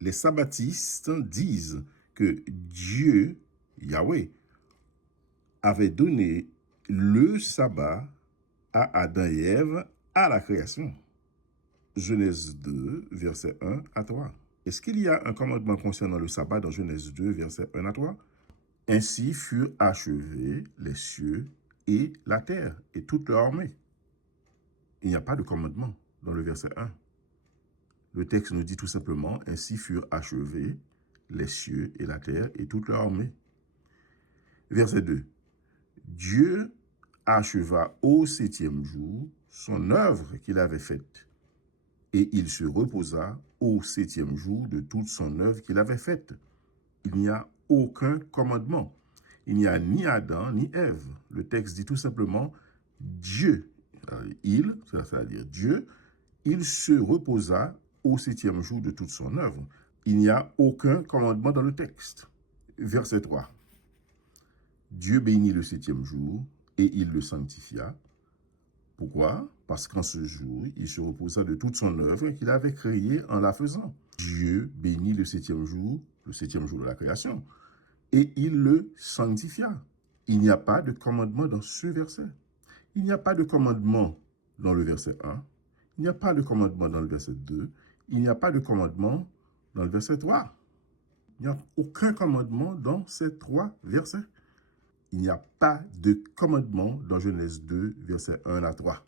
Les sabbatistes disent que Dieu, Yahweh, avait donné le sabbat à Adam et Ève à la création. Genèse 2, versets 1 à 3. Est-ce qu'il y a un commandement concernant le sabbat dans Genèse 2, versets 1 à 3? Ainsi furent achevés les cieux et la terre et toute leur armée. Il n'y a pas de commandement dans le verset 1. Le texte nous dit tout simplement, ainsi furent achevés les cieux et la terre et toute leur armée. Verset 2. Dieu acheva au 7e jour son œuvre qu'il avait faite, et il se reposa au 7e jour de toute son œuvre qu'il avait faite. Il n'y a aucun commandement. Il n'y a ni Adam ni Ève. Le texte dit tout simplement Dieu. C'est-à-dire Dieu, il se reposa au 7e jour de toute son œuvre. Il n'y a aucun commandement dans le texte. Verset 3. Dieu bénit le 7e jour et il le sanctifia. Pourquoi? Parce qu'en ce jour, il se reposa de toute son œuvre qu'il avait créée en la faisant. Dieu bénit le 7e jour de la création, et il le sanctifia. Il n'y a pas de commandement dans ce verset. Il n'y a pas de commandement dans le verset 1. Il n'y a pas de commandement dans le verset 2. Il n'y a pas de commandement dans le verset 3. Il n'y a aucun commandement dans ces 3 versets. Il n'y a pas de commandement dans Genèse 2, versets 1 à 3.